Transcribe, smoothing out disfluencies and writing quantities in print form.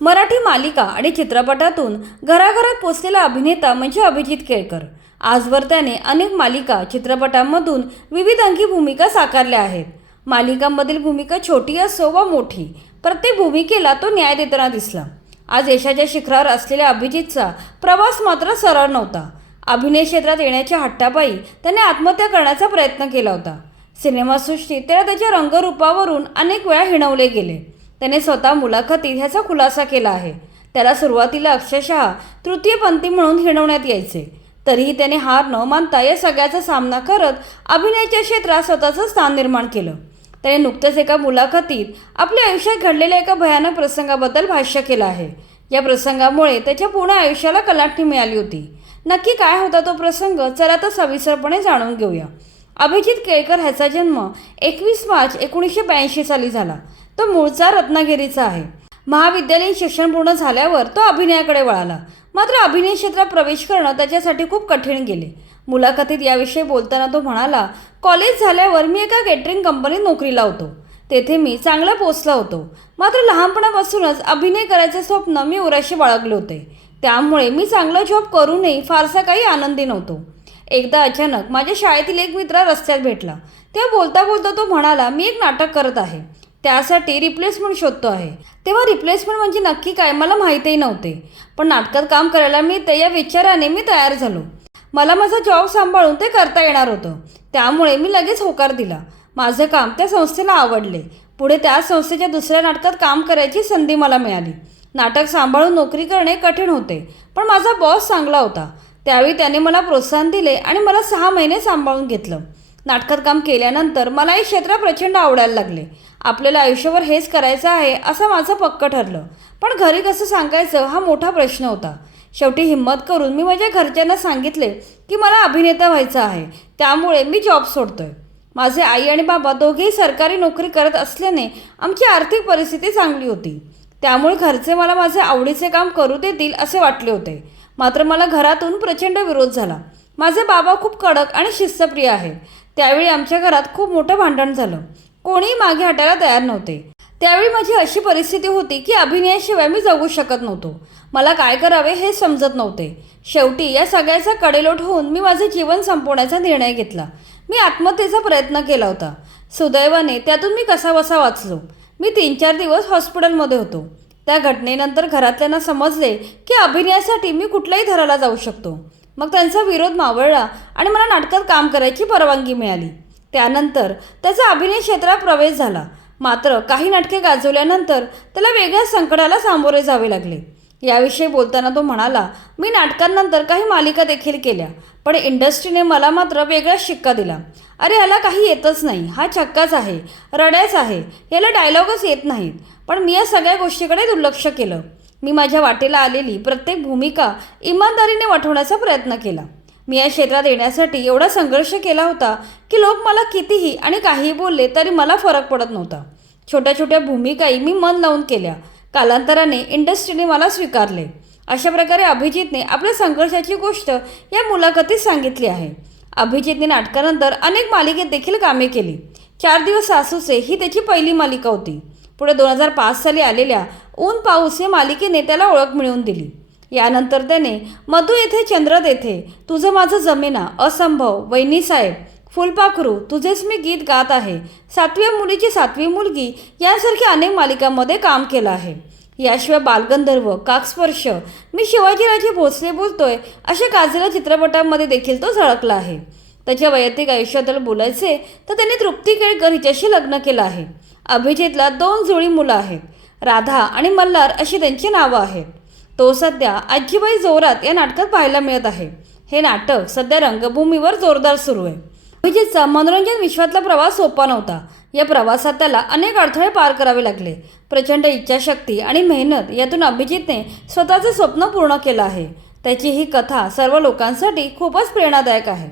मराठी मालिका आणि चित्रपटातून घराघरात पोचलेला अभिनेता म्हणजे अभिजित केळकर। आजवर त्याने अनेक मालिका चित्रपटांमधून विविध अंगी भूमिका साकारल्या आहेत। मालिकांमधील भूमिका छोटी असो वा मोठी, प्रत्येक भूमिकेला तो न्याय देताना दिसला। आज यशाच्या शिखरावर असलेल्या अभिजितचा प्रवास मात्र सरळ नव्हता। अभिनय क्षेत्रात येण्याच्या हट्टापायी त्याने आत्महत्या करण्याचा प्रयत्न केला होता। सिनेमासृष्टीत त्याला त्याच्या रंगरूपावरून अनेक वेळा हिणवले गेले। त्याने स्वतः मुलाखतीत ह्याचा खुलासा केला आहे। त्याला सुरुवातीला अक्षरशः तृतीयपंथी म्हणून हिणवण्यात यायचे, तरीही त्याने हार न मानता या सगळ्याचा सामना करत अभिनयाच्या क्षेत्रात स्वतःचं स्थान निर्माण केलं। त्याने नुकतेच एका मुलाखतीत आपल्या आयुष्यात घडलेल्या एका भयानक प्रसंगाबद्दल भाष्य केलं आहे। या प्रसंगामुळे त्याच्या पूर्ण आयुष्याला कलाटणी मिळाली होती। नक्की काय होता तो प्रसंग, चला तर सविस्तरपणे जाणून घेऊया। अभिजित केळकर ह्याचा जन्म 21 मार्च 1982 साली झाला। तो मूळचा रत्नागिरीचा आहे। महाविद्यालयीन शिक्षण पूर्ण झाल्यावर तो अभिनयाकडे वळाला, मात्र अभिनय क्षेत्रात प्रवेश करणं त्याच्यासाठी खूप कठीण गेले। मुलाखतीत याविषयी बोलताना तो म्हणाला, कॉलेज झाल्यावर मी एका केटरिंग कंपनीत नोकरीला होतो। तेथे मी चांगला पोचला होतो, मात्र लहानपणापासूनच अभिनय करायचे स्वप्न मी उराशी बाळगले होते। त्यामुळे मी चांगला जॉब करूनही फारसा काही आनंदी नव्हतो। एकदा अचानक माझ्या शाळेतील एक मित्र रस्त्यात भेटला। तेव्हा बोलता बोलता तो म्हणाला, मी एक नाटक करत आहे, त्यासाठी रिप्लेसमेंट शोधतो आहे। तेव्हा रिप्लेसमेंट म्हणजे नक्की काय मला माहीतही नव्हते, पण नाटकात काम करायला मिळते या विचाराने मी तयार झालो। मला माझा जॉब सांभाळून ते करता येणार होतं, त्यामुळे मी लगेच होकार दिला। माझं काम त्या संस्थेला आवडले। पुढे त्या संस्थेच्या दुसऱ्या नाटकात काम करायची संधी मला मिळाली। नाटक सांभाळून नोकरी करणे कठीण होते, पण माझा बॉस चांगला होता। त्यावेळी त्याने मला प्रोत्साहन दिले आणि मला 6 महिने सांभाळून घेतलं। नाटकात काम केल्यानंतर मला हे क्षेत्र प्रचंड आवडायला लागले। आपल्याला आयुष्यभर हेच करायचं आहे असं माझं पक्क ठरलं, पण घरी कसं सांगायचं हा मोठा प्रश्न होता। शेवटी हिम्मत करून मी माझ्या घरच्यांना सांगितले की मला अभिनेता व्हायचं आहे, त्यामुळे मी जॉब सोडतोय। माझे आई आणि बाबा दोघेही सरकारी नोकरी करत असल्याने आमची आर्थिक परिस्थिती चांगली होती, त्यामुळे घरचे मला माझे आवडीचे काम करू देतील असे वाटले होते। मात्र मला घरातून प्रचंड विरोध झाला। माझे बाबा खूप कडक आणि शिस्तप्रिय आहेत। त्यावेळी आमच्या घरात खूप मोठं भांडण झालं। कोणीही मागे हटायला तयार नव्हते। त्यावेळी माझी अशी परिस्थिती होती की अभिनयाशिवाय मी जगू शकत नव्हतो। मला काय करावे हे समजत नव्हते। शेवटी या सगळ्याचा कडेलोट होऊन मी माझे जीवन संपवण्याचा निर्णय घेतला। मी आत्महत्येचा प्रयत्न केला होता। सुदैवाने त्यातून मी कसाबसा वाचलो। मी 3-4 दिवस हॉस्पिटलमध्ये होतो। त्या घटनेनंतर घरातल्यांना समजले की अभिनयासाठी मी कुठल्याही थराला जाऊ शकतो। मग त्यांचा विरोध मावळला आणि मला नाटकात काम करायची परवानगी मिळाली। त्यानंतर त्याचा अभिनय क्षेत्रात प्रवेश झाला। मात्र काही नाटके गाजवल्यानंतर त्याला वेगळ्या संकटाला सामोरे जावे लागले। याविषयी बोलताना तो म्हणाला, मी नाटकांनंतर काही मालिका देखील केल्या, पण इंडस्ट्रीने मला मात्र वेगळाच शिक्का दिला। अरे याला काही येतच नाही, हा छक्काच आहे, रड्याच आहे, याला डायलॉगच येत नाहीत। पण मी या सगळ्या गोष्टीकडे दुर्लक्ष केलं। मी माझ्या वाटेला आलेली प्रत्येक भूमिका इमानदारीने वठवण्याचा प्रयत्न केला। मी या क्षेत्रात येण्यासाठी एवढा संघर्ष केला होता की लोक मला कितीही आणि काहीही बोलले तरी मला फरक पडत नव्हता। छोट्या छोट्या भूमिकाही मी मन लावून केल्या। कालांतराने इंडस्ट्रीने मला स्वीकारले। अशा प्रकारे अभिजितने आपल्या संघर्षाची गोष्ट या मुलाखतीत सांगितली आहे। अभिजितने नाटकानंतर अनेक मालिकेत देखील कामे केली। 4 दिवस सासूचे ही त्याची पहिली मालिका होती। पुढे 2005 साली आलेल्या ऊन पाऊस या मालिकेने त्याला ओळख मिळवून दिली। यानंतर त्याने मधु येथे चंद्र तेथे, तुझं माझं जमेना, असंभव, वहिनीसाहेब, फुलपाखरू, तुझेच मी गीत गात आहे, 7व्या मुलीची 7वी मुलगी यांसारख्या अनेक मालिकांमध्ये काम केलं आहे। याशिवाय बालगंधर्व, काकस्पर्श, मी शिवाजीराजे भोसले बोलतोय अशा गाजलेल्या चित्रपटांमध्ये देखील तो झळकला आहे। त्याच्या वैयक्तिक आयुष्याबद्दल बोलायचे तर त्याने तृप्ती केळकर हिच्याशी लग्न केलं आहे। अभिजितला 2 जुळी मुलं आहेत, राधा आणि मल्हार अशी त्यांची नावं आहेत। तो सध्या आजीबाई जोरात या नाटकात पाहायला मिळत आहे। हे नाटक सध्या रंगभूमीवर जोरदार सुरू आहे। अभिजितचा मनोरंजन विश्वातला प्रवास सोपा नव्हता। या प्रवासात त्याला अनेक अडथळे पार करावे लागले। प्रचंड इच्छाशक्ती आणि मेहनत यातून अभिजितने स्वतःचे स्वप्न पूर्ण केलं आहे। त्याची ही कथा सर्व लोकांसाठी खूपच प्रेरणादायक आहे।